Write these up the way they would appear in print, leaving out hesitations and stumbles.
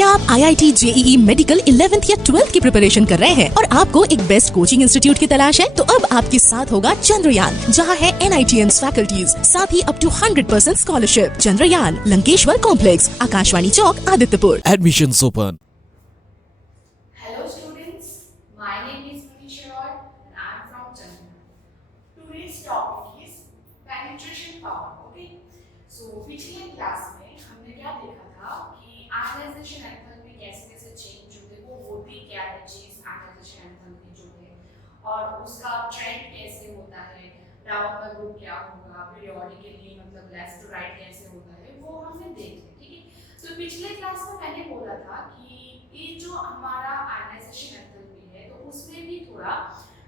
क्या आप IIT JEE medical 11th या 12th की प्रिपरेशन कर रहे हैं और आपको एक बेस्ट कोचिंग इंस्टीट्यूट की तलाश है? तो अब आपके साथ होगा चंद्रयान, जहां है NITS फैकल्टीज, साथ ही up to 100% scholarship. Chandrayaan, Lankeshwar complex, Akashvani Chowk, Adityapur. Admissions open. Hello students, my name is Manisha Roy and I am from Chennai. Today's topic is penetration power. Okay, so पिछले क्लास में हमने क्या देखा था कि आयनाइजेशन एंथैल्पी कैसे कैसे चेंज होते हैं, वो होती क्या है चीज आयनाइजेशन एंथैल्पी जो है, और उसका ट्रेंड कैसे होता है, डाउन ग्रुप क्या होगा, पीरियोडिकली मतलब लेफ्ट टू राइट कैसे होता है, वो हमने देख लिया। ठीक है, तो पिछले क्लास में मैंने बोला था कि ये जो हमारा आयनाइजेशन एंथैल्पी है तो उसमें भी थोड़ा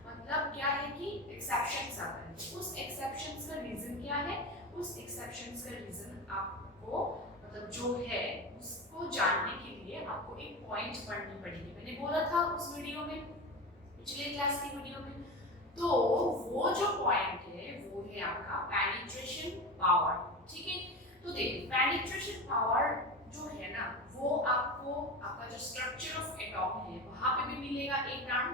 मतलब क्या है कि एक्सेप्शंस आता है। उस एक्सेप्शंस का रीजन क्या है, उस एक्सेप्शंस का रीजन आपको मतलब जो है उसको जानने के लिए आपको एक पॉइंट पढ़नी पड़ेगी। मैंने बोला था उस वीडियो में, पिछले क्लास की वीडियो में। तो वो जो पॉइंट है वो है आपका पेनिट्रेशन पावर। ठीक है, तो देखिए पेनिट्रेशन पावर जो है ना वो आपको आपका जो स्ट्रक्चर ऑफ एटॉम है वहां पे भी मिलेगा एक टर्म,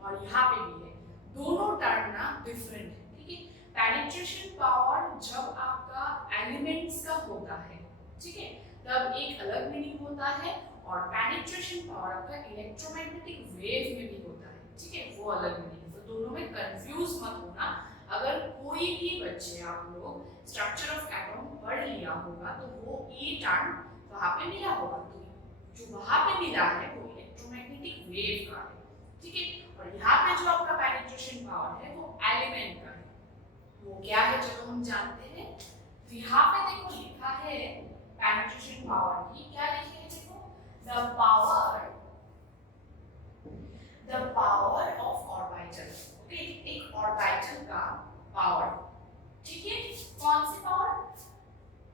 और यहाँ पे भी है। दोनों टर्म ना डिफरेंट है। ठीक है, पेनिट्रेशन पावर जब आपका एलिमेंट्स का होता है, ठीक है, तब एक अलग मीनिंग होता है, और पेनिट्रेशन पावर आपका इलेक्ट्रोमैग्नेटिक वेव में भी होता है। ठीक है, वो अलग मीनिंग है। तो दोनों में कंफ्यूज मत होना। अगर कोई भी बच्चे आप लोग स्ट्रक्चर ऑफ एटॉम पढ़ लिया होगा तो वो ये टर्म वहां पे मिला होगा। तो जो वहां पे मिला है वो इलेक्ट्रोमैग्नेटिक वेव का है। ठीक है, और यहाँ पे जो आपका पेनिट्रेशन पावर है वो एलिमेंट का है। वो क्या है चलो हम जानते हैं। तो यहाँ पे देखो लिखा है पेनिट्रेशन पावर की, क्या लिखे है देखो, the power of orbital. Okay, एक ऑर्बिटल का पावर। ठीक है, कौन सी power,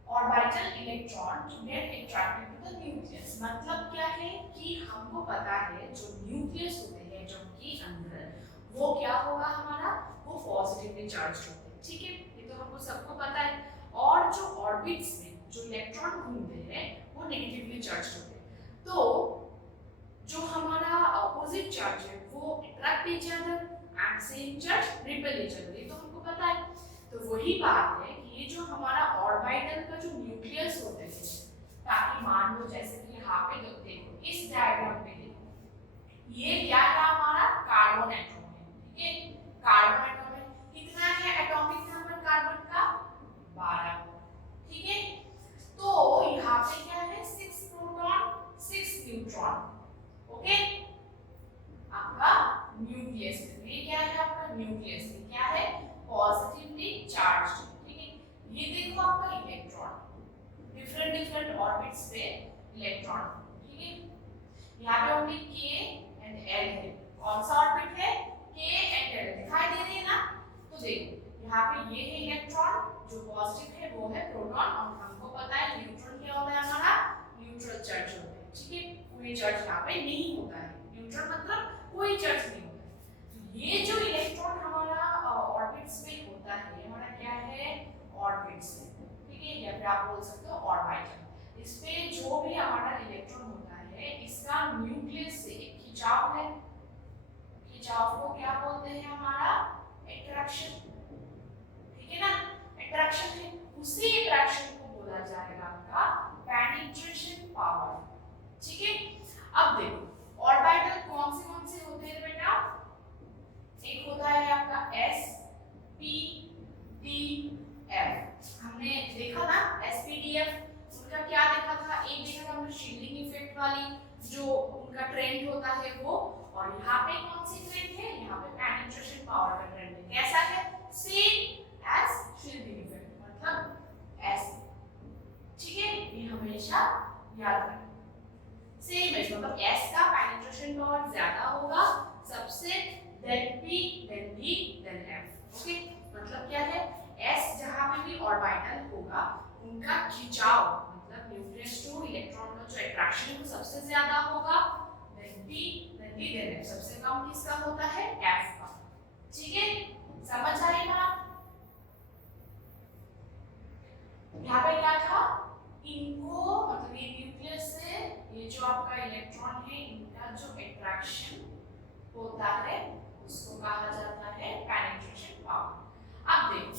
orbital electron to get attracted to the nucleus. मतलब क्या है कि हमको पता है जो न्यूक्लियस होते हैं एटम के अंदर वो क्या होगा हमारा, वो पॉजिटिवली चार्ज होते हैं। ठीक है, ये तो हमको सबको पता है। और जो ऑर्बिट्स में जो इलेक्ट्रॉन घूमते हैं वो नेगेटिवली चार्ज होते हैं। तो जो हमारा अपोजिट चार्ज है वो attract each other and same charge repel each other, ये तो हमको पता है। तो वही बात है कि ये जो हमारा ऑर्बिटल का जो न्यूक्लियस होता है, ताकि मान लो जैसे कि यहाँ पे देखो इस डायग्राम पे देखो, ये क्या है हमारा कार्बन एटम है। ठीक है, कार्बन एटम है, कितना है एटॉमिक नंबर कार्बन का 12। ठीक है, तो यहाँ पे क्या है 6 प्रोटॉन 6 न्यूट्रॉन। ओके, आपका न्यूक्लियस में ये क्या है, आपका न्यूक्लियस में क्या है, पॉजिटिवली चार्ज। ठीक है, ये देखो आपका इलेक्ट्रॉन, डिफरेंट डिफरेंट ऑर्बिट्स पे इलेक्ट्रॉन। ठीक है, यहाँ पे ओनली K एंड L है। कौन सा ऑर्बिट है, K एंड L दिखाई दे रही है ना। तो देखो यहाँ पे ये है इलेक्ट्रॉन, जो पॉजिटिव है वो है प्रोटॉन, और हमको पता है न्यूट्रॉन क्या होता है हमारा, न्यूट्रल चार्ज होता है। ठीक है, कोई चार्ज यहाँ पे नहीं होता है, न्यूट्रल मतलब कोई चार्ज नहीं होता है। ये जो इलेक्ट्रॉन हमारा ऑर्बिट्स में होता है, हमारा क्या है ऑर्बिट्स में। ठीक है, या फिर आप बोल सकते हो ऑर्बिटल। इस पे जो भी हमारा इलेक्ट्रॉन होता है इसका न्यूक्लियस से एक खिंचाव है। खिंचाव को क्या बोलते हैं हमारा, अट्रैक्शन। ठीक है ना, अट्रैक्शन है, उसी अट्रैक्शन को बोला जाएगा आपका पेनिट्रेशन पावर। ठीक है, अब देखो ऑर्बिटल कौन से होते हैं बेटा, एक होता है आपका S P D F। हमने देखा ना S P D F, उनका क्या देखा था, एक देखा था हमने शील्डिंग इफेक्ट वाली जो उनका ट्रेंड होता है वो, और यहाँ पे कौन सी ट्रेंड है, यहाँ पे पेनिट्रेशन पावर का ट्रेंड है। कैसा है, सेम एज शील्डिंग इफेक्ट, मतलब ऐसे। ठीक है, ये हमेशा याद रखना, सेम है, मतलब S का पेनिट्रेशन पावर ज्यादा होगा सबसे, then P then D then F। Okay, मतलब क्या है, S जहां पे भी ऑर्बिटल होगा उनका खिंचाव मतलब न्यूक्लियस टू इलेक्ट्रॉन का जो अट्रैक्शन है वो सबसे ज्यादा होगा, then P then D then F। सबसे कम किसका होता है, F का। ठीक है, समझ आई बात। यहाँ पे क्या था, इनको मतलब ये न्यूक्लियस से ये जो आपका इलेक्ट्रॉन है इनका जो अट्रैक्शन होता है उसको कहा जाता है पेनिट्रेशन पावर। अब देखो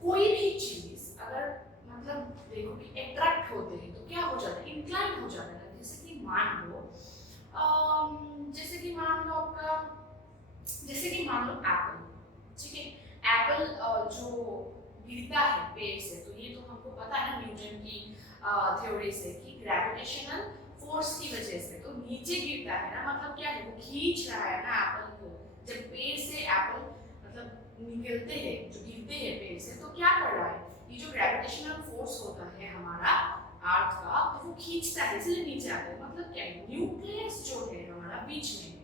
कोई भी चीज अगर मतलब देखो कि अट्रैक्ट होते हैं तो क्या हो जाता है, इंक्लाइन हो जाता है। जैसे कि मान लो एप्पल, ठीक है, एप्पल जो गिरता है पेड़ से, तो ये तो हमको पता है ना न्यूटन की थ्योरी से कि ग्रेविटेशनल फोर्स की वजह से तो नीचे गिरता है ना, मतलब क्या है वो खींच रहा है ना एप्पल को। जब पेड़ से एप्पल मतलब निकलते हैं, जो गिरते हैं पेड़ से, तो क्या कर रहा है, ये जो ग्रेविटेशनल फोर्स होता है हमारा अर्थ का, तो वो खींचता है इसलिए नीचे आता है। मतलब क्या है, न्यूक्लियस जो है हमारा बीच में है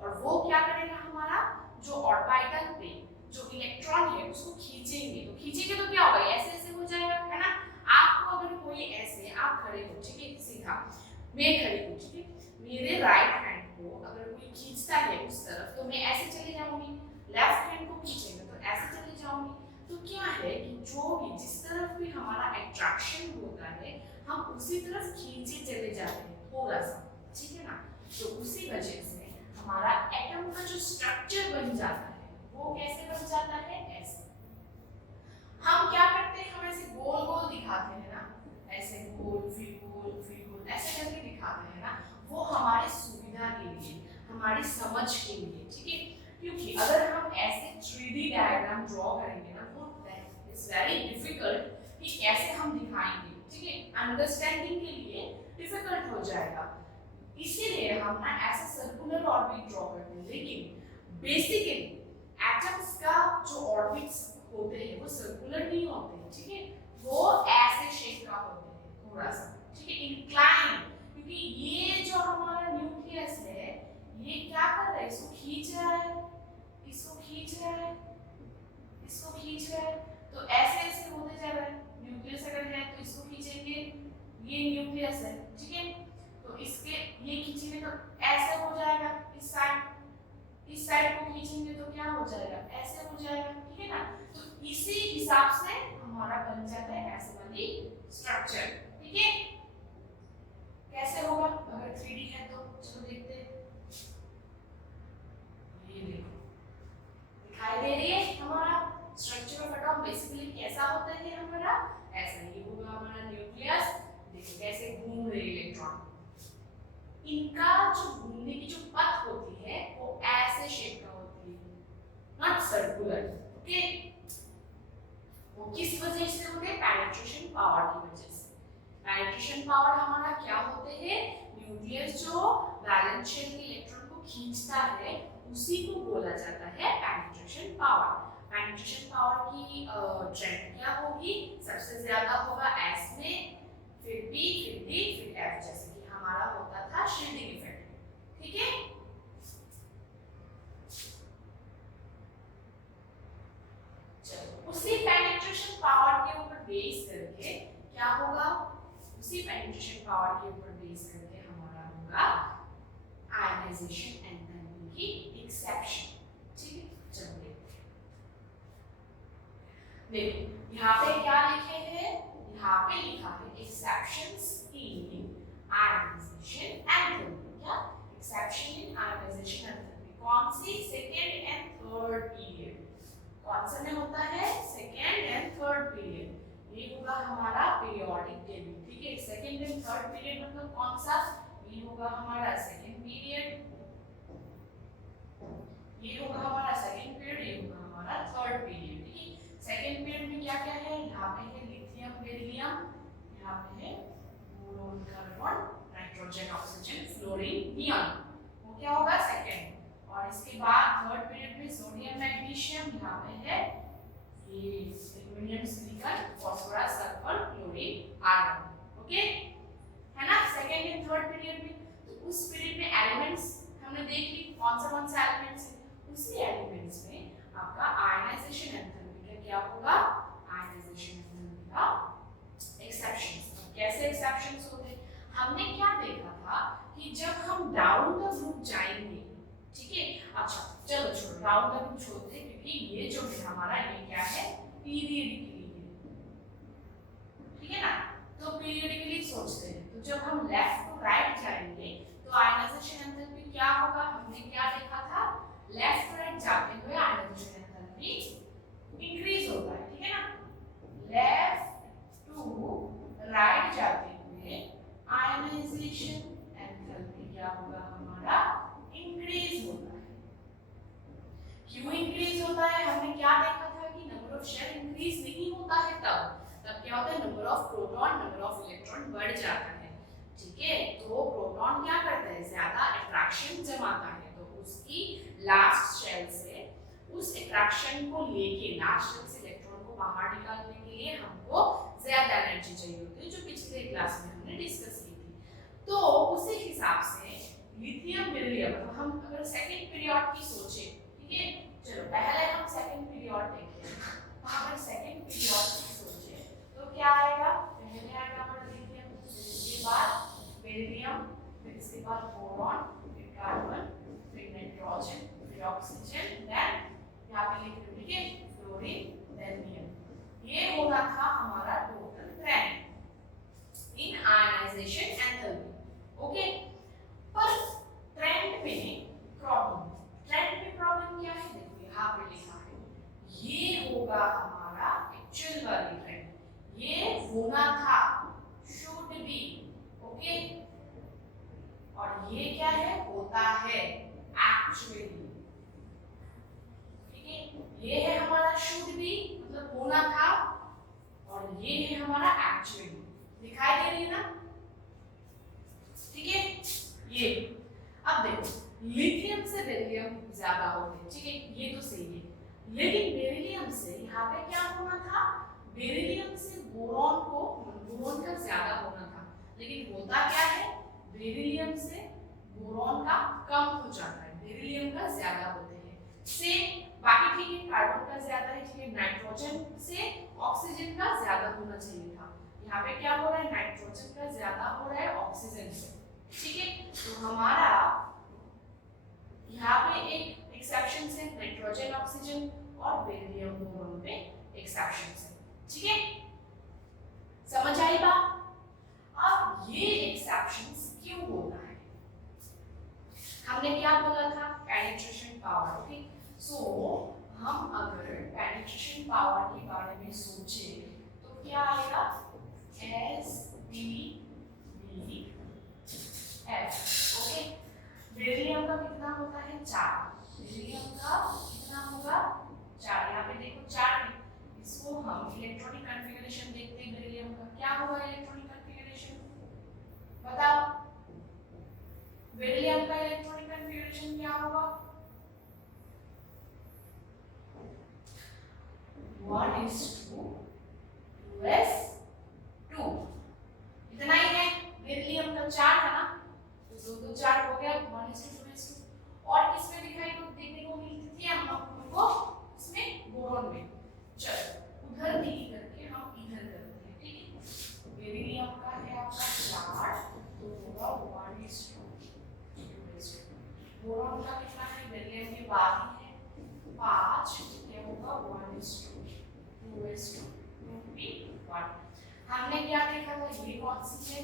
और वो क्या करेगा, हमारा जो ऑर्बिटल पे जो इलेक्ट्रॉन है उसको खींचेंगे। तो खींचेंगे तो क्या होगा, ऐसे ऐसे हो जाएगा, है ना। आपको अगर कोई ऐसे, आप खड़े हो, ठीक है, सीधा मैं खड़ी हूँ, ठीक है, मेरे राइट हैंड को अगर कोई खींचता है उस तरफ तो मैं ऐसे चले जाऊंगी, लेफ्ट हैंड को खींचेंगे तो ऐसे चले जाऊंगी। तो क्या है कि जो भी जिस तरफ भी हमारा अट्रैक्शन होता है हम उसी तरफ खींचे चले जाते हैं थोड़ा सा, ठीक है ना। तो उसी वजह से हमारा एटम का जो स्ट्रक्चर बन जाता है वो कैसे बन जाता है, ऐसे। हम क्या करते हैं, हम ऐसे गोल गोल दिखाते हैं ना, ऐसे गोल फिर गोल ऐसे करके दिखाते हैं ना, वो हमारी सुविधा के लिए, हमारी समझ के लिए, ठीक है। क्योंकि अगर हम ऐसे 3D डायग्राम ड्रॉ करेंगे ना, वो इट्स वेरी डिफिकल्ट कि कैसे हम दिखाएंगे, ठीक है, अंडरस्टैंडिंग के लिए डिफिकल्ट हो जाएगा। इसीलिए हम ना ऐसे सर्कुलर ऑर्बिट ड्रॉ करते हैं। लेकिन बेसिकली एटम्स का जो ऑर्बिट्स होते हैं वो सर्कुलर नहीं होते हैं, ठीक है, वो ऐसे शेप का होते हैं थोड़ा सा, ठीक है, इंक्लाइन। क्योंकि ये जो हमारा न्यूक्लियस है ये क्या कर रहा है, इसको खींच रहा है, इसको खींच रहा है, इसको खींच रहा है। तो ऐसे ऐसे होते जा रहा है। न्यूक्लियस अगर है तो इसको खींचेंगे, ये न्यूक्लियस है, ठीक है, तो इसके ये खींचेंगे तो ऐसे हो जाएगा। इस साइड को खींचेंगे तो क्या हो जाएगा, ऐसे हो जाएगा, ठीक है ना। तो इसी हिसाब से हमारा बन जाता है ऐसे वाली स्ट्रक्चर, ठीक है। कैसे होगा अगर 3D है तो चलो देखते हैं। ये देखो दिखाई दे रही है हमारा स्ट्रक्चर ऑफ एटम बेसिकली कैसा होता है हमारा, ऐसा ही होगा हमारा न्यूक्लियस। देखो कैसे घूम रहे इलेक्ट्रॉन, इनका जो घूमने की जो पथ होती है वो ऐसे शेप का होती है, नॉट सर्कुलर, ओके। वो किस वजह से होते हैं, पेनिट्रेशन पावर की वजह से। पेनिट्रेशन पावर हमारा क्या होते हैं, न्यूक्लियस जो वैलेंस शेल के इलेक्ट्रॉन को खींचता है उसी को बोला जाता है पेनिट्रेशन पावर। पेनिट्रेशन पावर की ट्रेंड क्या होगी, सबसे ज्यादा होगा एस में, फिर बी, फिर डी, फिर एफ, जैसे कि हमारा होता था शील्डिंग इफेक्ट, ठीक है। चलो उसी पेनिट्रेशन पावर के ऊपर बेस करके क्या होगा, उसी पेनिट्रेशन पावर के ऊपर बेस करके हमारा होगा आयनाइजेशन एंथैल्पी की एक्सेप्शन, ठीक है। चलो देखो यहाँ पे क्या लिखे हैं, यहाँ पे लिखा है एक्सेप्शंस इन आयनाइजेशन एंथैल्पी। क्या एक्सेप्शन इन आयनाइजेशन एंथैल्पी, कौन सी, सेकंड एंड थर्ड पीरियड, कौन सा में होता है, सेकंड एंड थर्ड पीरियड। ये होगा हमारा पीरियोडिक टेबल, ठीक है। सेकंड एंड थर्ड पीरियड मतलब कौन सा, ये होगा हमारा सेकंड पीरियड, ये होगा हमारा सेकंड पीरियड, ये होगा हमारा थर्ड पीरियड, ठीक है। सेकंड पीरियड में क्या क्या है, यहाँ पे है लिथियम बेरिलियम, यहाँ पे है boron carbon nitrogen oxygen fluorine neon, वो क्या होगा सेकंड। और इसके बाद थर्ड पीरियड में सोडियम मैग्नीशियम, यहाँ पे है ये aluminium silicon phosphorus sulphur chlorine argon, okay, है ना। सेकंड एंड थर्ड पीरियड में, तो उस पीरियड में एलिमेंट्स हमने देख ली कौन सा एलिमेंट्स है, उसी एलिमेंट्स में आपका आयनाइजेशन एंथैल्पी का क्या होगा, आयनाइजेशन एंथैल्पी का एक्सेप्शंस। कैसे एक्सेप्शंस होते हैं, हमने क्या देखा था कि जब हम डाउन द ग्रुप जाएंगे, ठीक है। अच्छा चलो छोड़ो डाउन द ग्रुप छोड़ते हैं, क्योंकि ये जो है हमारा ये क्या है, पीरियड के लिए, ठीक है ना। तो पीरियोडिकली सोचते हैं। तो जब हम लेफ्ट टू राइट जाएंगे तो आयनाइजेशन एंथैल्पी क्या होगा, हमने क्या देखा था, लेफ्ट टू राइट जाते हुए आयनाइजेशन एंथैल्पी इंक्रीज होता है, ठीक है ना। लेफ्ट टू राइट जाते हुए आयनाइजेशन एंथैल्पी क्या होगा हमारा, इंक्रीज होता है। क्यों इंक्रीज होता है, हमने क्या देखा था कि नंबर ऑफ शेल इंक्रीज नहीं होता है, तब क्या होता है, number of proton number of electron बढ़ जाता है, ठीक है। तो प्रोटॉन क्या करता है, ज्यादा अट्रैक्शन जमाता है, तो उसकी लास्ट शेल से उस अट्रैक्शन को लेके लास्ट शेल से इलेक्ट्रॉन को बाहर निकालने के लिए हमको ज्यादा एनर्जी चाहिए होती है, जो पिछले क्लास में हमने डिस्कस की थी। तो उसी हिसाब से लिथियम बेरिलियम, तो हम अगर सेकंड पीरियड की सोचे, ठीक है, चलो पहले हम सेकंड पीरियड देखते हैं। अगर सेकंड पीरियड की सोचे तो क्या आएगा, पहले आएगा हमारा लिथियम, इसके बाद बेरिलियम, फिर इसके बाद बोरॉन, फिर कार्बन, फिर नाइट्रोजन, फिर ऑक्सीजन, देन यहाँ पे लिख लो, ठीक है, फ्लोरीन, देन नियन। ये होना था हमारा टोटल ट्रेंड इन आयनाइजेशन एंथैल्पी, ओके। पर ट्रेंड में प्रॉब्लम, ट्रेंड में प्रॉब्लम क्या है, देखो यहाँ पे लिखा है, ये होगा हमारा एक्चुअल वाली ट्रेंड, ये होना था, शुड बी, ओके, और ये क्या है, होता है एक्चुअली, ठीक है। ये है हमारा शुड बी मतलब होना था, और ये है हमारा एक्चुअली, दिखाई दे रही है ना, ठीक है। ये अब देखो लिथियम से बेरिलियम ज्यादा होते हैं, ठीक है, ये तो सही है, लेकिन बेरिलियम से यहाँ पे क्या होना था, बेरिलियम से बोरॉन का ज्यादा होना था, लेकिन होता क्या है, बेरिलियम से बोरॉन का कम हो जाता है, बेरिलियम का ज्यादा होते हैं। सेम बाकी ठीक है, कार्बन का ज्यादा है, ठीक है, नाइट्रोजन से ऑक्सीजन का ज्यादा होना चाहिए था, यहाँ पे क्या हो रहा है, नाइट्रोजन का ज्यादा हो रहा है ऑक्सीजन से, ठीक है। तो हमारा यहाँ पे एक एक्सेप्शन है नाइट्रोजन ऑक्सीजन और बेरिलियम बोरॉन पे एक्सेप्शन है, ठीक है, समझ आई बात। अब ये एक्सेप्शंस क्यों होता है, हमने क्या बोला था, पेनिट्रेशन पावर, ओके। सो हम अगर पेनिट्रेशन पावर के बारे में सोचे तो क्या आएगा, S P B F, okay. Beryllium का कितना होता है, 4, बेरिलियम का कितना होगा, 4, यहाँ पे देखो 4 है, इसको हम इलेक्ट्रॉनिक कॉन्फ़िगरेशन देखते हैं, बेरिलियम का क्या होगा इलेक्ट्रॉनिक कॉन्फ़िगरेशन, बताओ, बेरिलियम का इलेक्ट्रॉनिक कॉन्फ़िगरेशन क्या होगा, 1:2, 2:2, इतना ही है, बेरिलियम का 4 है ना, तो 2 4 हो गया, 1:2, और किसमें दिखाई को देखने को मिलती थी हमको, इसमें बोरॉन में। चलो उधर नहीं करके हम इधर करते हैं, ठीक है। बेरिलियम का है आपका 4, तो होगा 1:2, बोरॉन का कितना है, बेरिलियम के बाद ही है 5, क्या होगा 1:2, 2:1। हमने क्या देखा था, ये कौन सी है,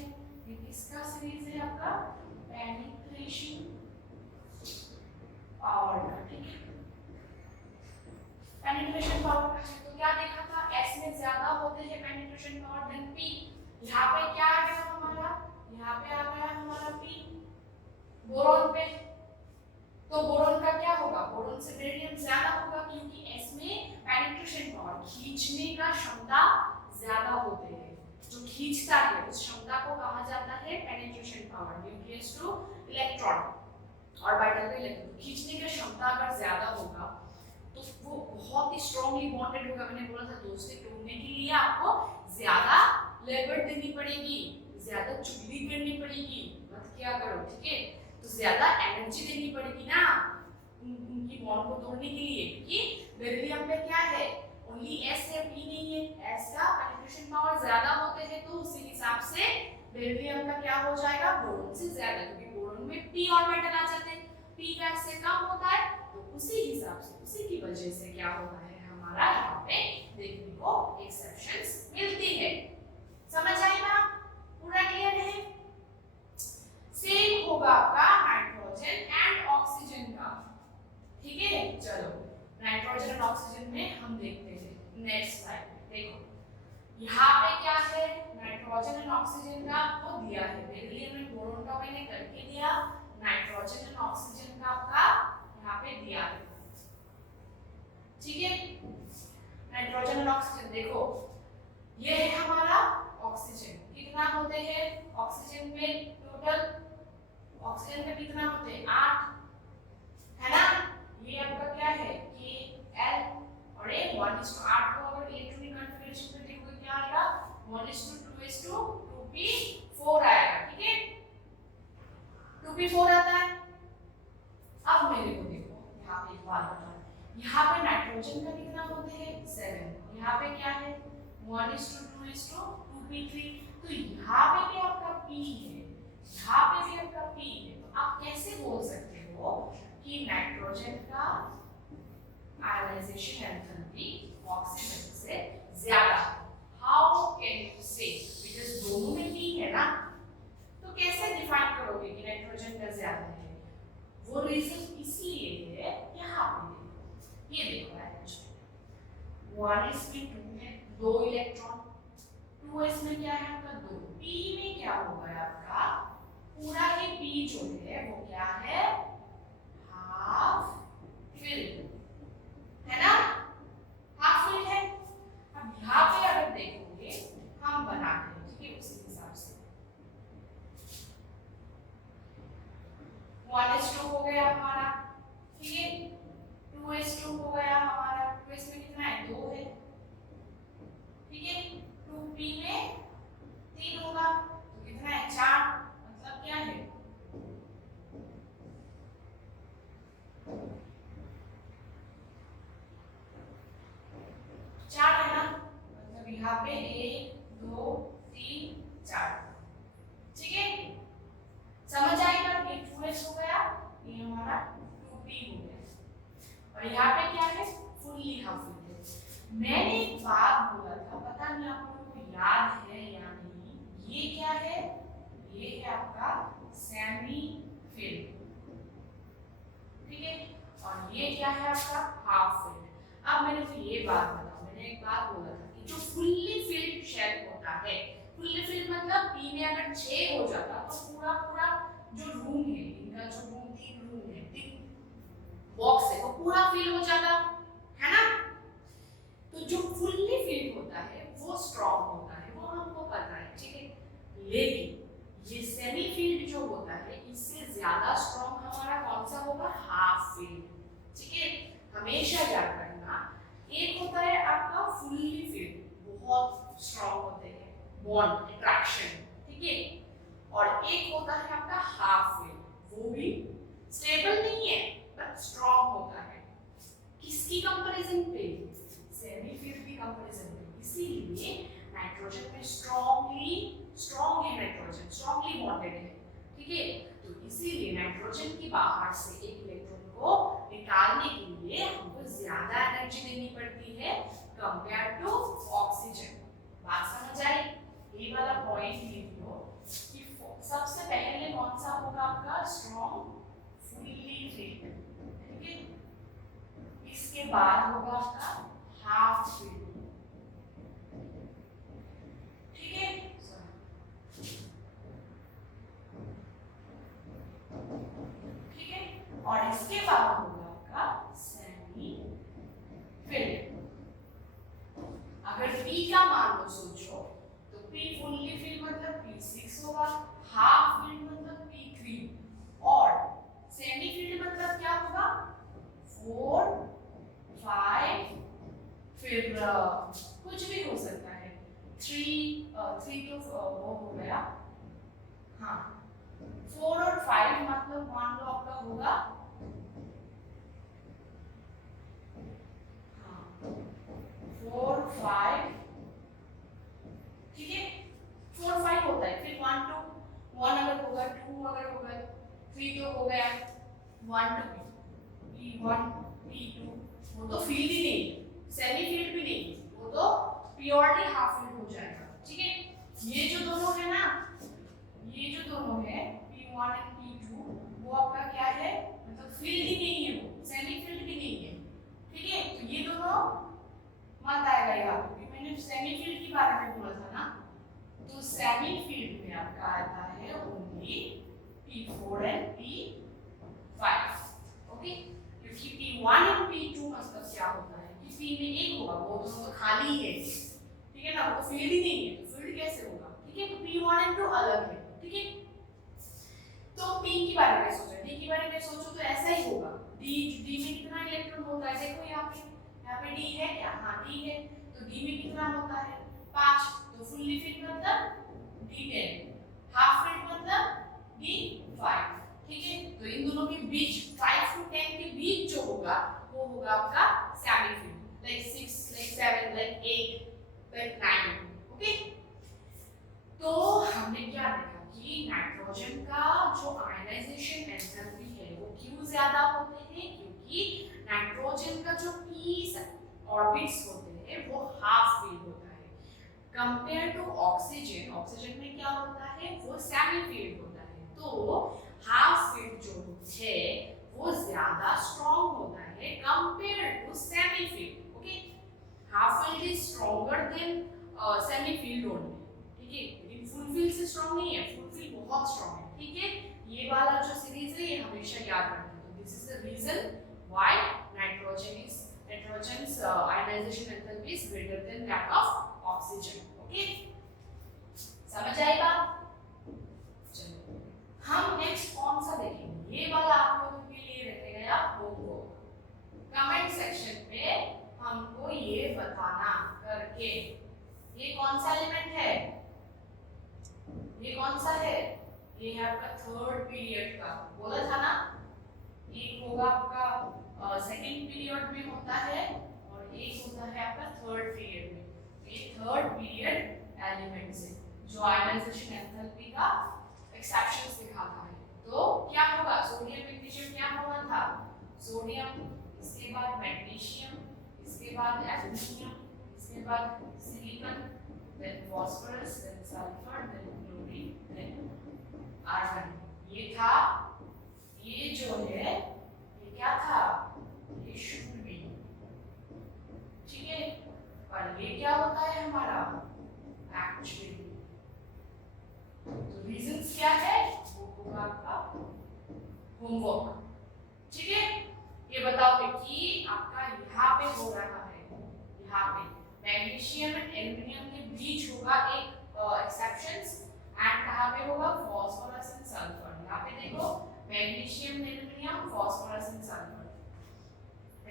ये किसका सीरीज है आपका, पेनिट्रेशन पावर का, ठीक है, पेनिट्रेशन पावर का है, तो क्या देखा था, S में ज्यादा होते हैं पेनिट्रेशन पावर देन P, यहाँ पे क्या आ गया हमारा, यहाँ पे आ गया हमारा P बोरॉन पे, तो बोरॉन का क्या होगा, बोरॉन से बेरिलियम ज्यादा होगा, क्योंकि S में पेनिट्रेशन पावर खींचने का क्षमता ज्यादा होते हैं, जो खींचता है उस क्षमता को कहा जाता है penetration power, nucleus two electron, orbital पे इलेक्ट्रॉन खींचने की क्षमता अगर ज्यादा होगा तो वो बहुत ही स्ट्रांगली बॉन्डेड होगा, मैंने बोला था दोस्ती तोड़ने के लिए आपको ज्यादा लेबर देनी पड़ेगी, ज्यादा चुगली करनी पड़ेगी, मत क्या करो, ठीक है, तो ज्यादा एनर्जी देनी पड़ेगी ना उनकी बॉन्ड को तोड़ने के लिए, क्योंकि बेरिलियम पे क्या है, ओनली S है, P नहीं है, S का पेनिट्रेशन पावर ज्यादा होते हैं, तो उसी हिसाब से बेरिलियम का क्या हो जाएगा, बोरॉन से ज्यादा, क्योंकि बोरॉन में p ऑर्बिटल आ जाते हैं, p का से कम होता है, तो उसी हिसाब से उसी की वजह से क्या होता है, हमारा यहाँ पे देखने को एक्सेप्शंस मिलती है, समझ आई ना? पूरा क्लियर है? सेम होगा आपका नाइट्रोजन एंड ऑक्सीजन का, ठीक है? चलो नाइट्रोजन और ऑक्सीजन में हम देखते हैं नेक्स्ट स्लाइड में। देखो यहाँ पे क्या है, नाइट्रोजन एंड ऑक्सीजन का आपको दिया है, मेरे लिए मैं बोरोन का मैंने करके दिया, नाइट्रोजन एंड ऑक्सीजन का आपका यहाँ पे दिया है, ठीक है? नाइट्रोजन और ऑक्सीजन देखो, ये है हमारा ऑक्सीजन, कितना होते हैं ऑक्सीजन में टोटल, ऑक्सीजन में कितना होते हैं 8, है ना? ये आपका क्या है कि L और ये 1:8 को अगर इलेक्ट्रॉनिक कॉन्फ़िगरेशन में देखोगे क्या आएगा 1:2:2p4 आएगा, ठीक है? 2p4 आता है। अब मेरे को देखो यहाँ पे एक बात बताओ, यहाँ पे नाइट्रोजन का कितना होते हैं 7, यहाँ पे क्या है 1:2:2p3, तो यहाँ पे भी आपका p है, यहाँ पे भी आपका p है, तो आप कैसे बोल सकते हो कि नाइट्रोजन का आयोनाइजेशन एंथैल्पी ऑक्सीजन से ज्यादा? हाउ कैन यू से? बिकॉज़ दोनों में p है ना, तो कैसे डिफाइन करोगे कि नाइट्रोजन का ज्यादा है? वो रीजन इसलिए है, यहाँ पे ये देखो अरेंजमेंट 1:2 है, 2 इलेक्ट्रॉन, 2s में क्या है आपका 2, p में क्या होगा आपका पूरा ही p जो है वो क्या है हाफ फिल, है ना? हाफ फिल है। अब यहाँ पे अगर देखोगे हम बनाते हैं, ठीक है? उसी हिसाब से 1:2 हो गया हमारा, ठीक है? 2:2 हो गया हमारा, 2s में कितना है 2 है, ठीक है? 2p में 3 होगा, तो कितना है 4, मतलब क्या है 4 है ना, मतलब यहाँ पे 1 2 3 4, ठीक है? समझ आई बात? ये 2s हो गया, ये हमारा 2p हो गया, और यहाँ पे क्या है फुल्ली हाफ फिल है। मैंने एक बात बोला था, पता नहीं आप लोगों को याद है या नहीं, ये क्या है, ये है आपका सेमी फिल, ठीक है? और ये क्या है आपका हाफ फिल। अब मैंने तो ये बात बताओ, मैंने एक बात बोला था कि जो फुल्ली फिल्ड शेल होता है, फुल्ली फिल्ड मतलब p में अगर 6 हो जाता तो पूरा पूरा जो रूम है, इनका जो रूम 3 रूम है, 3 बॉक्स है, वो पूरा फिल हो जाता, है ना? तो जो फुल्ली फिल्ड होता है वो स्ट्रॉन्ग होता है, वो हमको पता है, ठीक है? लेकिन ये सेमी फिल्ड जो होता है इससे ज्यादा स्ट्रॉन्ग हमारा कौन सा होगा हाफ फिल्ड, ठीक है? हमेशा याद रखना, एक होता है आपका फुल्ली फिल्ड, बहुत स्ट्रॉन्ग होते हैं, बॉन्ड अट्रैक्शन, ठीक है? और एक होता है आपका हाफ फिल्ड, वो भी स्टेबल नहीं है बट स्ट्रॉन्ग होता है। किसकी कंपैरिजन पे? सेमी फिल्ड की कंपैरिजन पे। इसीलिए नाइट्रोजन में स्ट्रॉन्ग है, नाइट्रोजन स्ट्रॉन्गली बॉन्डेड है, ठीक है? तो इसीलिए नाइट्रोजन की बाहर से एक इलेक्ट्रॉन को निकालने के लिए हमको ज्यादा एनर्जी देनी पड़ती है कंपेयर टू ऑक्सीजन। बात समझ आई? ये वाला पॉइंट लिख लो कि सबसे पहले कौन सा होगा आपका स्ट्रॉन्ग फुल्ली फिल्ड, ठीक है? इसके बाद होगा आपका हाफ फिल्ड, ठीक है? ठीक है, और इसके बाद होगा आपका सेमी फिल्ड। अगर p का मान लो सोचो तो p फुल्ली फिल्ड मतलब p6 होगा, हाफ फिल्ड मतलब p3, और सेमी फिल्ड मतलब क्या होगा 4 5, फिर कुछ भी हो सकता है 3 तो वो हो गया, हाँ 4 और 5 मतलब मान लो आपका होगा 4 5, ठीक है? 4 5 होता है, फिर 1 2 1 अगर होगा, 2 अगर होगा, 3 तो हो गया 1 2 p1 p2, वो तो फील्ड ही नहीं, सेमी फील्ड भी नहीं, वो तो प्योरली हाफ फील्ड हो जाएगा, ठीक है? ये जो दोनों है ना, ये जो दोनों है P1 एंड P2, वो आपका क्या है, मतलब फील्ड ही नहीं है, वो सेमी फील्ड भी नहीं है, ठीक है। तो ये दोनों मत आएगा यहाँ, क्योंकि मैंने सेमी फील्ड के बारे में बोला था ना। तो सेमी फील्ड में आपका आता है only P4 and P5, okay. क्योंकि P1 एंड P2 मतलब क्या होता है कि P में एक होगा, वो दोनों तो खाली है, ठीक है ना, वो फील्ड ही नहीं है, तो फील्ड कैसे होगा, ठीक है। तो P1 एंड 2 अलग है, ठीक है। तो P के बारे में सोचो, D के बारे में सोचो तो ऐसा ही होगा। D में कितना इलेक्ट्रॉन होता है, देखो यहाँ पे D है क्या, हाँ D है। तो D में कितना होता है 5, तो फुल्ली फिल्ड मतलब D10, हाफ फिल्ड मतलब D5, ठीक है। तो इन दोनों के बीच 5 to 10 के बीच जो होगा वो होगा आपका semi field, like 6, like 7, like 8, like 9, okay. तो हमने क्या देखा कि नाइट्रोजन का जो आयनाइजेशन एंथैल्पी है वो क्यों ज्यादा होते हैं, क्योंकि नाइट्रोजन का जो पीस ऑर्बिट्स होते हैं वो हाफ फील्ड होता है कंपेयर टू ऑक्सीजन। ऑक्सीजन में क्या होता है, वो सेमी फील्ड होता है। तो हाफ फील्ड जो है वो ज्यादा स्ट्रॉन्ग होता है compare to semi filled, okay. Half filled is stronger than semi filled only, ठीक है। लेकिन फुल फील्ड से स्ट्रॉन्ग नहीं है, फुल फील्ड बहुत स्ट्रॉन्ग है, ठीक है। ये वाला जो सीरीज है ये हमेशा याद रखना। तो this is the reason why nitrogen's ionization enthalpy is greater than that of oxygen, okay. समझ आई बात? चलो हम नेक्स्ट कौन सा देखेंगे, ये वाला आप लोगों के लिए रहेगा होमवर्क। कमेंट सेक्शन पे हमको ये बताना करके ये कौन सा एलिमेंट है, ये कौन सा है, ये है आपका थर्ड पीरियड का, बोला था ना। एक होगा आपका सेकंड पीरियड में होता है और एक होता है आपका थर्ड पीरियड में। ये थर्ड पीरियड एलिमेंट से जो आयनाइजेशन एंथैल्पी का एक्सेप्शंस दिखाता है। तो क्या होगा, सोडियम मैग्नीशियम क्या होना था, सोडियम, इसके बाद मैग्नीशियम, इसके बाद एल्युमिनियम, इसके बाद silicon, then phosphorus, then sulfur, then chlorine, then argon। ये था, ये जो है ये क्या था, ये शुड बी, ठीक है। पर ये क्या होता है हमारा एक्चुअली, तो रीजंस क्या है वो होगा आपका होमवर्क, ठीक है। ये बताओगे कि आपका यहाँ पे हो रहा है, यहाँ पे मैग्नीशियम एंड एल्युमिनियम के बीच होगा एक एक्सेप्शंस, एंड कहाँ पे होगा फास्फोरस एंड सल्फर। यहाँ पे देखो magnesium aluminium phosphorus and sulphur,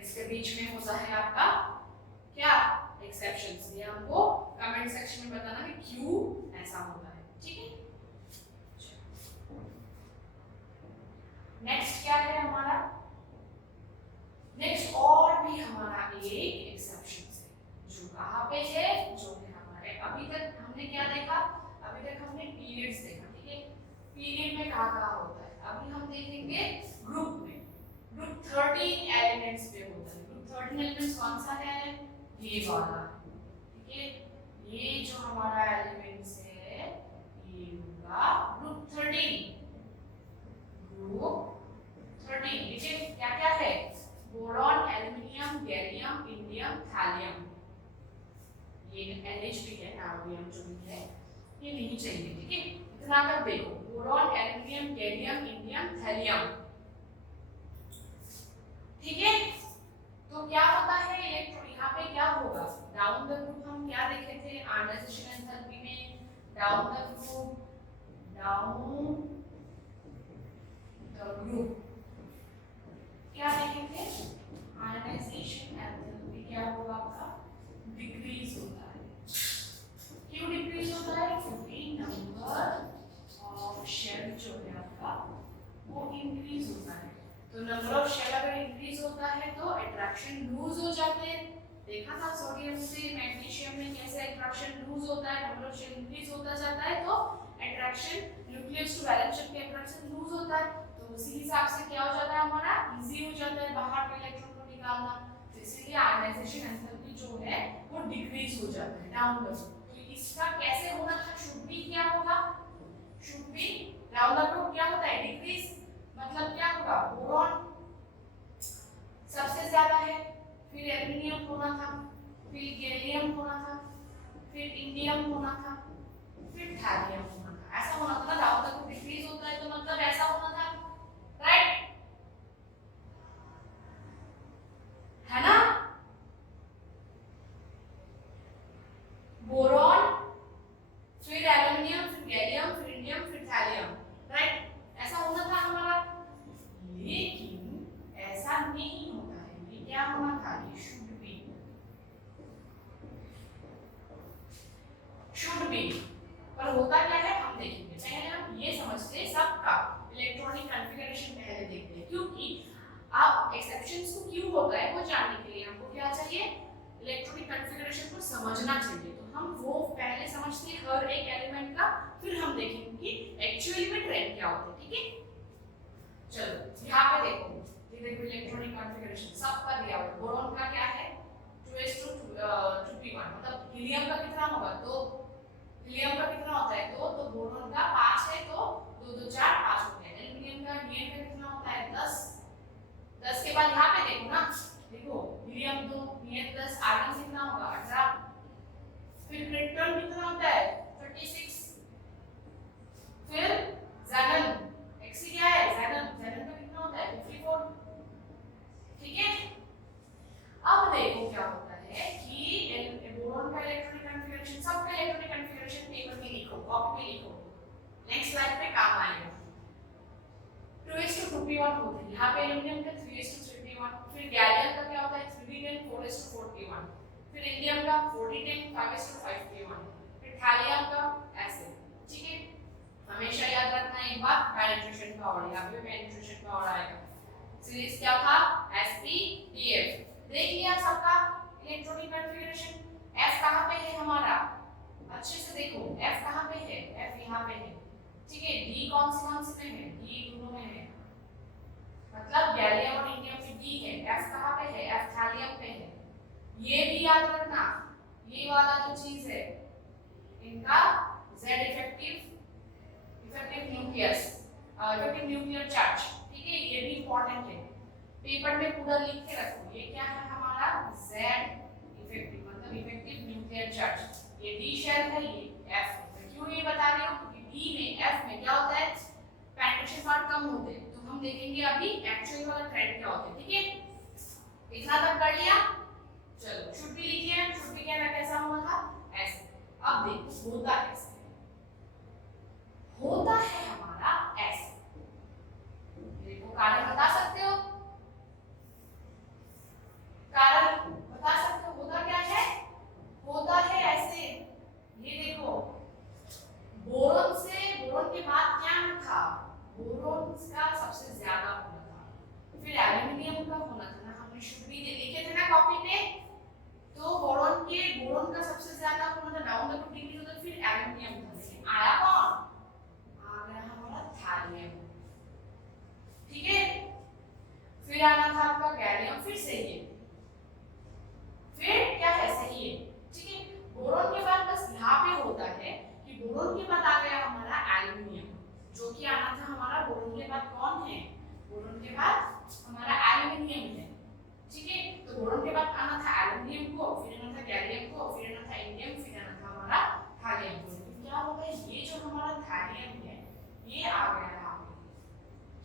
इसके बीच में होता है आपका क्या एक्सेप्शंस। ये हमको कमेंट सेक्शन में बताना कि क्यों ऐसा होता है, ठीक है। नेक्स्ट क्या है हमारा, नेक्स्ट और भी हमारा एक एक्सेप्शन जो कहाँ पे है, जो है हमारे अभी तक हमने क्या देखा, अभी तक हमने पीरियड्स देखा, ठीक है। पीरियड में कहाँ होता है, अभी हम देखेंगे ग्रुप में। ग्रुप 13 एलिमेंट्स पे होता है। ग्रुप 13 एलिमेंट्स कौन सा है, ये वाला, ठीक है। ये जो हमारा एलिमेंट्स है ये होगा ग्रुप 13। ग्रुप 13 देखिए क्या क्या है, boron, aluminium, gallium, indium, thallium. ये NH भी है, नाइट्रोजन जो भी है ये नहीं चाहिए, ठीक है। इतना तक देखो, boron, aluminium, gallium, indium, thallium, ठीक है। तो क्या होता है इलेक्ट्रॉन, यहाँ पे क्या होगा, डाउन द ग्रुप हम क्या देखे थे आयनाइजेशन एंथैल्पी में, डाउन द ग्रुप क्या देखे थे, आयनाइजेशन एंथैल्पी क्या होगा आपका डिक्रीज होता है। क्यों डिक्रीज होता है, क्योंकि नंबर ऑफ शेल जो है आपका वो इंक्रीज होता है। तो नंबर ऑफ शेल अगर इंक्रीज होता है तो अट्रैक्शन लूज हो जाते हैं। देखा था सोडियम से मैग्नीशियम में कैसे अट्रैक्शन लूज होता है, नंबर ऑफ शेल इंक्रीज होता जाता है तो attraction nucleus to valence shell के अट्रैक्शन लूज होता है। तो उसी हिसाब से क्या हो जाता है हमारा इजी हो जाता है बाहर के इलेक्ट्रॉन को निकालना। तो इसीलिए आयनाइजेशन एंथैल्पी जो है वो डिक्रीज हो जाता है डाउन द ग्रुप। तो इसका कैसे होना था, शुड बी क्या होगा, should be round the group क्या होता है, डिक्रीज, मतलब क्या होगा, बोरॉन सबसे ज्यादा है, फिर एल्युमिनियम होना था, फिर गैलियम होना था, फिर इंडियम होना था, फिर थैलियम होना था। ऐसा होना था ना, राउंड द ग्रुप डिक्रीज होता है तो मतलब ऐसा होना था, राइट, है ना, बोरॉन फिर एल्युमिनियम फिर गैलियम फिर इंडियम फिर थैलियम, राइट, ऐसा होना था हमारा। लेकिन ऐसा नहीं होता है, ये क्या होना था, ये शुड बी, पर होता क्या है हम देखेंगे। पहले हम ये समझते हैं सबका इलेक्ट्रॉनिक कॉन्फ़िगरेशन पहले देखते हैं, क्योंकि अब एक्सेप्शंस को क्यों होता है वो जानने के लिए हमको क्या चाहिए, इलेक्ट्रॉनिक कॉन्फ़िगरेशन को समझना चाहिए। तो हम वो पहले समझते हैं हर एक एलिमेंट का, फिर हम देखेंगे कि एक्चुअली में ट्रेंड क्या होता है, ठीक है। चलो यहाँ पे देखो, ये देखो इलेक्ट्रॉनिक कॉन्फ़िगरेशन सबका दिया हुआ है। बोरॉन का क्या है 2s2p1, मतलब हीलियम का कितना होगा, तो हीलियम का कितना होता है 2, तो बोरॉन का 5 है, तो 2 2 4 5 हो गया। एल्युमिनियम का नियन का कितना होता है 10, 10 के बाद यहाँ पे देखो ना, देखो हीलियम 2 नियन 10, आर्गन कितना होगा 18, फिर क्रिप्टन कितना होता है 36, फिर ज़ेनन एक्सी क्या है, ज़ेनन का कितना होता है 54, ठीक है। अब देखो क्या होता है कि बोरॉन का इलेक्ट्रॉनिक कॉन्फ़िगरेशन, सबका इलेक्ट्रॉनिक कॉन्फ़िगरेशन पेपर में लिखो, कॉपी में लिखो, नेक्स्ट स्लाइड पे काम आएगा। 2s2p1 होता है, यहाँ पे एल्युमिनियम का 3s2p1, फिर गैलियम का क्या होता है 3d10 4s2 फिर इंडियम का 4d10 5s2 फिर थैलियम का ऐसे, ठीक है। हमेशा याद रखना एक बात, पेनिट्रेशन पावर, यहाँ पे पेनिट्रेशन पावर आएगा। सीरीज क्या था sp-df, देख लिया सबका इलेक्ट्रॉनिक कॉन्फ़िगरेशन। F कहाँ पे है हमारा, अच्छे से देखो F कहाँ पे है, F यहाँ पे है, ठीक है। D कौन से में है, D दोनों में है, मतलब गैलियम और इंडियम में D है। F कहाँ पे है, F थैलियम पे है। ये भी याद रखना, ये वाला जो चीज है इनका Z इफेक्टिव न्यूक्लियर चार्ज, ठीक है, ये भी इंपॉर्टेंट है, पेपर में पूरा लिख के रखो। ये क्या है हमारा Z इफेक्टिव, मतलब इफेक्टिव न्यूक्लियर चार्ज, ये D शेल है, ये F है। क्यों ये बता रही हूँ, क्योंकि D में F में क्या होता है, पेनिट्रेशन पावर कम होते हैं, तो हम देखेंगे अभी एक्चुअल वाला ट्रेंड क्या होता है, ठीक है। इतना तक कर लिया, चलो शुड बी लिखिए, शुड बी क्या कैसा हुआ था ऐसे। अब देखो होता कैसे, होता है हमारा ऐसे, देखो कारण बता सकते हो, कारण बता सकते हो, होता क्या है, होता है ऐसे। ये देखो बोरॉन के बाद क्या था, बोरॉन का सबसे ज्यादा होना था, फिर एल्युमिनियम का होना था ना, हमने शुड बी लिखे थे ना कॉपी पे, तो बोरॉन का सबसे ज्यादा होना था, डाउन द डिग्री होता, फिर एल्युमिनियम था, लेकिन आया कौन, आ गया हमारा थैलियम, ठीक है। फिर आना था आपका गैलियम, फिर से ये, फिर क्या है सही है, ठीक है। बोरॉन के बाद बस यहाँ पे होता है कि बोरॉन के बाद आ गया हमारा एल्युमिनियम, जो कि आना था हमारा बोरॉन के बाद कौन है, बोरॉन के बाद हमारा एल्युमिनियम है, ठीक है। तो बोरॉन के बाद आना था एल्युमिनियम को, फिर आना था गैलियम को, फिर आना था इंडियम, फिर आना था हमारा थैलियम को। क्या होगा, ये जो हमारा थैलियम है ये आ गया यहाँ पे,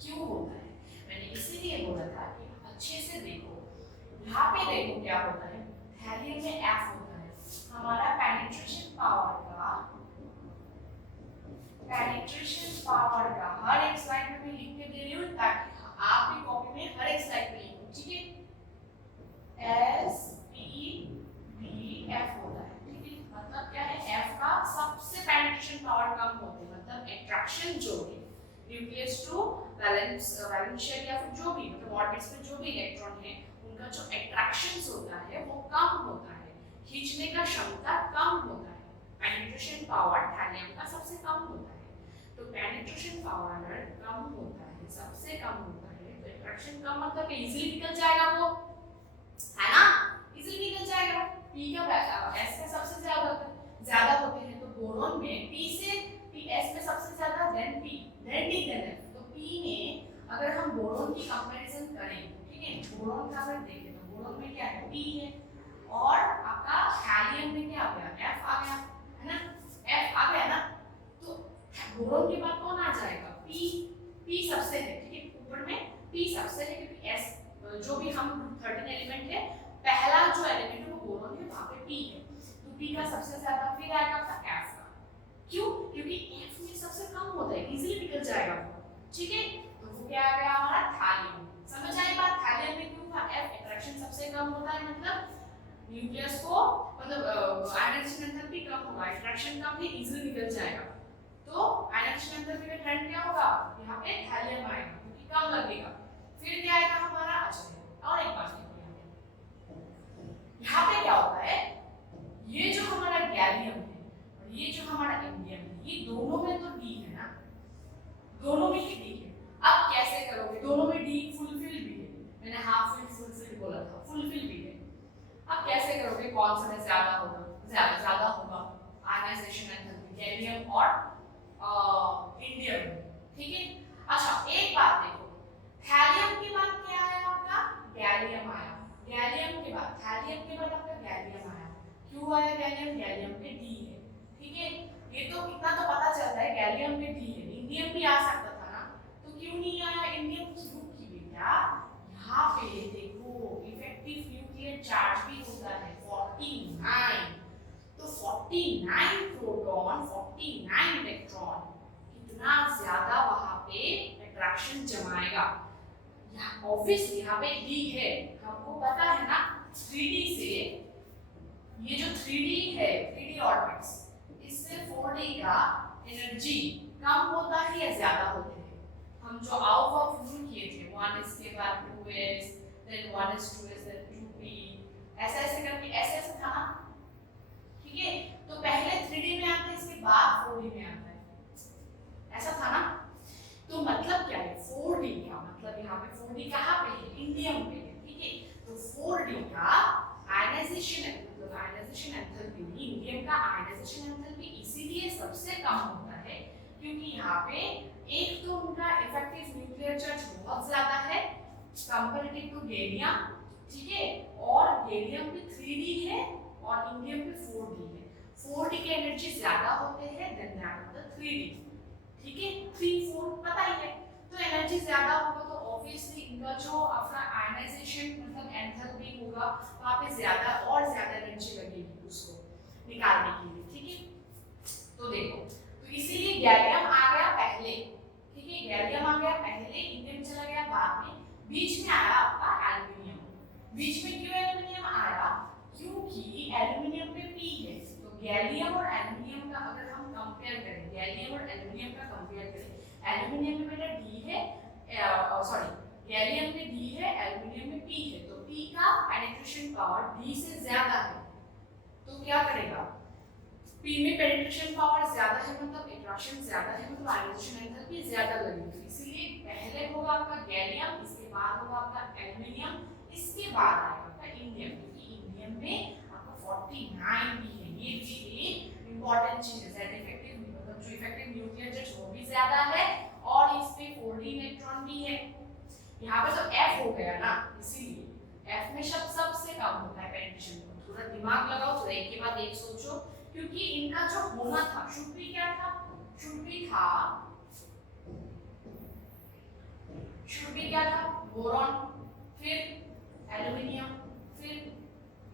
क्यों होता है, मैंने इसीलिए बोला था कि अच्छे से देखो, यहाँ पे देखो क्या होता है, थैलियम में F होता है, हमारा पेनिट्रेशन पावर का हर एक स्लाइड में मैं लिख के दे रही हूँ, ताकि आप भी कॉपी में हर एक स्लाइड पे लिखो, ठीक है। sp-df होता है, ठीक है, मतलब क्या है, F का सबसे पेनिट्रेशन पावर कम होती है, मतलब अट्रैक्शन जो है न्यूक्लियस टू वैलेंस शेल या फिर जो भी, मतलब ऑर्बिट्स में जो भी इलेक्ट्रॉन है उनका जो अट्रैक्शंस होता है वो कम होता है, खींचने का क्षमता कम होता है, पेनिट्रेशन पावर थैलियम का सबसे कम होता है। तो पेनिट्रेशन पावर अगर कम होता है, सबसे कम होता है, तो अट्रैक्शन कम मतलब इजीली निकल जाएगा वो, है ना, इजीली निकल जाएगा। P का S का सबसे ज्यादा होता है, ज्यादा होते हैं, तो बोरोन में P से S में सबसे ज्यादा, then P, then D, then F। तो P में अगर हम बोरोन की कंपैरिजन करें, ठीक है, बोरोन का अगर देखें तो बोरोन में क्या है, P है, और आपका थैलियम में क्या आ गया, F आ गया, है ना, F आ गया ना। तो बोरोन के बाद कौन आ जाएगा, P सबसे है, ठीक है, ऊपर में P सबसे है, क्योंकि S जो भी हम 13 एलिमेंट है, पहला जो एलिमेंट है वो बोरोन है, वहां पे P है, तो P का सबसे ज्यादा, फिर आएगा आपका F का। क्यों? क्योंकि F में सबसे कम होता है, इजीली निकल जाएगा, ठीक है। तो वो क्या आ गया हमारा, थैलियम। समझ आई बात, थैलियम में क्यों था, F अट्रैक्शन सबसे कम होता है, मतलब न्यूक्लियस को, मतलब आयनाइजेशन एंथैल्पी कम होगा, अट्रैक्शन कम है, इजीली निकल जाएगा। तो आयनाइजेशन एंथैल्पी का ट्रेंड क्या होगा, यहाँ पे थैलियम आएगा, क्योंकि कम लगेगा। फिर क्या आएगा हमारा, अच्छा और एक बात देखो, यहाँ पे क्या होता है, ये जो हमारा गैलियम है और ये जो हमारा इंडियम है, ये दोनों में तो डी है ना, दोनों में ही डी है। अब कैसे करोगे, दोनों में डी फुलफिल भी है, मैंने हाफ फुलफिल बोला था, फुलफिल भी है। अब कैसे करोगे, कौन सा में ज्यादा होगा, ज्यादा होगा आयनाइजेशन एंथैल्पी, गैलियम और इंडियम, ठीक है। अच्छा एक बात देखो, थैलियम के बाद क्या आया आपका, गैलियम आया, गैलियम के बाद थैलियम के बाद आपका गैलियम आया। क्यों आया गैलियम, गैलियम पे डी है, ठीक है, ये तो इतना तो पता चलता है, गैलियम पे डी है, इंडियम भी आ सकता था ना, तो क्यों नहीं आया इंडियम, उस ग्रुप की बेटा, यहाँ पे देखो इफेक्टिव न्यूक्लियर चार्ज भी होता है 49, तो 49 प्रोटॉन 49 इलेक्ट्रॉन, कितना ज्यादा वहां पे अट्रैक्शन जमाएगा। ऑब्वियसली यहाँ पे डी है, हमको पता है ना 3D से, ये जो 3D है, 3D ऑर्बिट्स, इससे 4D का एनर्जी कम होता है या ज्यादा होते हैं। हम जो आउट रूल किए थे, 1s के बाद 2s, then 1s 2s then 2p, ऐसा ऐसे करके ऐसे ऐसे था ना, ठीक है। तो पहले 3D में आता है, इसके बाद 4D में आता है, ऐसा था ना। तो मतलब क्या है 4D का मतलब, यहाँ पे 4D कहाँ पे है, इंडियम पे है, ठीक है। तो 4D का आयनाइजेशन मतलब आयनाइजेशन एंथैल्पी, इंडियम का आयनाइजेशन एंथैल्पी इसीलिए सबसे कम होता है क्योंकि यहाँ पे एक तो उनका इफेक्टिव न्यूक्लियर चार्ज बहुत ज्यादा है कंपैरेटिव टू गैलियम, ठीक है, और गैलियम पे 3D है और इंडियम पे 4D है। 4D के एनर्जी ज्यादा होते हैं then that of the 3D, ठीक है। 3 4 पता ही है, तो एनर्जी ज्यादा होगा तो ऑब्वियसली इनका जो आपका आयनाइजेशन मतलब एंथैल्पी होगा वहां पे ज्यादा और ज्यादा एनर्जी लगेगी उसको निकालने के लिए, ठीक है। तो देखो, तो इसीलिए गैलियम आ गया पहले, ठीक है, गैलियम आ गया पहले, इंडियम चला गया बाद में, बीच में आया आपका एल्युमिनियम। बीच में क्यों एल्युमिनियम आया, क्योंकि एल्युमिनियम पे P है, तो गैलियम और एल्युमिनियम का अगर हम कंपेयर करें, गैलियम और एल्युमिनियम का कंपेयर करें, एल्युमिनियम में बेटा D है, सॉरी गैलियम में D है, एल्युमिनियम में P है, तो P का पेनिट्रेशन पावर D से ज्यादा है, तो क्या करेगा, P में पेनिट्रेशन पावर ज्यादा है मतलब अट्रैक्शन ज्यादा है मतलब आयनाइजेशन एंथैल्पी ज्यादा लगेगी, इसीलिए पहले होगा आपका गैलियम, इसके बाद होगा आपका एल्युमिनियम, इसके बाद आएगा आपका इंडियम, क्योंकि इंडियम में आपका 49 भी है, ये भी एक इंपॉर्टेंट चीज है, इफेक्टिव मतलब जो इफेक्टिव न्यूक्लियर चार्ज वो भी ज्यादा है और इस पे 4D इलेक्ट्रॉन भी है। यहाँ पे तो F हो गया ना, इसीलिए F में सबसे कम होता है पेनिट्रेशन, थोड़ा दिमाग लगाओ, थोड़ा एक के बाद एक सोचो, क्योंकि इनका जो होना था शुड बी क्या था, शुड बी क्या था बोरॉन, फिर एल्युमिनियम, फिर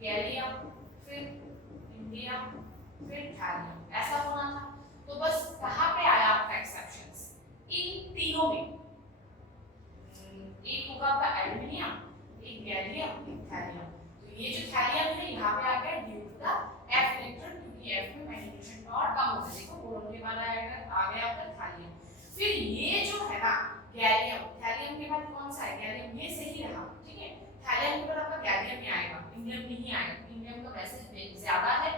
गैलियम, फिर इंडियम, फिर थैलियम, ऐसा होना था। तो बस कहाँ पे आया आपका एक्सेप्शंस, इन तीनों में, एक होगा आपका एल्युमिनियम, एक गैलियम, एक थैलियम। तो ये जो थैलियम है यहाँ पे आ गया due to the F electron, क्योंकि F में पेनिट्रेशन पावर कम होता है, देखो बोरॉन के बाद आ गया आपका थैलियम। फिर ये जो है ना गैलियम, थैलियम के बाद कौन सा है गैलियम, ये सही रहा, ठीक है। थैलियम के बाद आपका गैलियम ही आएगा, इंडियम नहीं आएगा, इंडियम का वैसे ज्यादा है,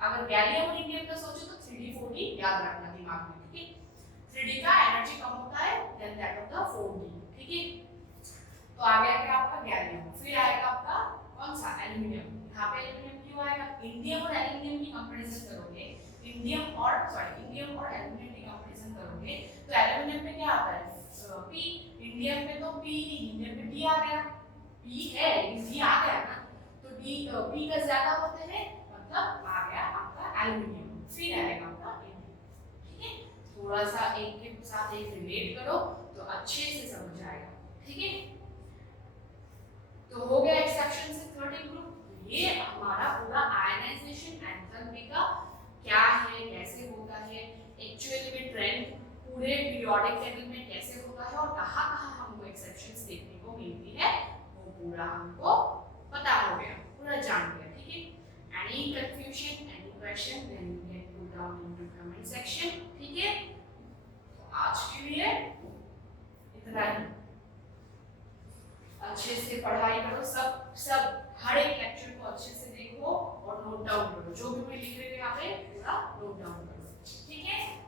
अगर गैलियम और इंडियम का सोचो तो 3D 4D याद रखना दिमाग में, ठीक है। 3D का एनर्जी कम होता है then that of the 4D, ठीक है। तो आ गया क्या आपका गैलियम, फिर आएगा आपका कौन सा एल्युमिनियम, यहाँ पे एल्युमिनियम क्यों आएगा, इंडियम और एल्युमिनियम की कंपैरिजन करोगे इंडियम और एल्यूमिनियम की कंपैरिजन करोगे तो एल्यूमिनियम में क्या आता है P, इंडियम में तो P नहीं, इंडियम में D आ गया, P है लेकिन D आ गया ना, तो P का ज्यादा होते हैं मतलब आ गया आपका एल्यूमिनियम, फिर आएगा आपका इंडियम। ठीक है, थोड़ा सा एक के साथ एक रिलेट करो तो अच्छे से समझ आएगा। ठीक है, तो हो गया एक्सेप्शन से 13 ग्रुप। ये हमारा पूरा आयनाइजेशन एंथैल्पी का क्या है, कैसे होता है, एक्चुअली में ट्रेंड पूरे पीरियोडिक टेबल में कैसे होता है और कहाँ-कहाँ हमको एक्सेप्शंस देखने को मिलती है, वो पूरा हमको पता हो गया, पूरा जान गया। ठीक है, any confusion, any question, then you can put down into comment section. ठीक है, तो आज के लिए इतना ही। अच्छे से पढ़ाई करो, सब हर एक लेक्चर को अच्छे से देखो और नोट डाउन करो, जो भी मैं लिख रही हूँ यहाँ पे पूरा नोट डाउन करो। ठीक है।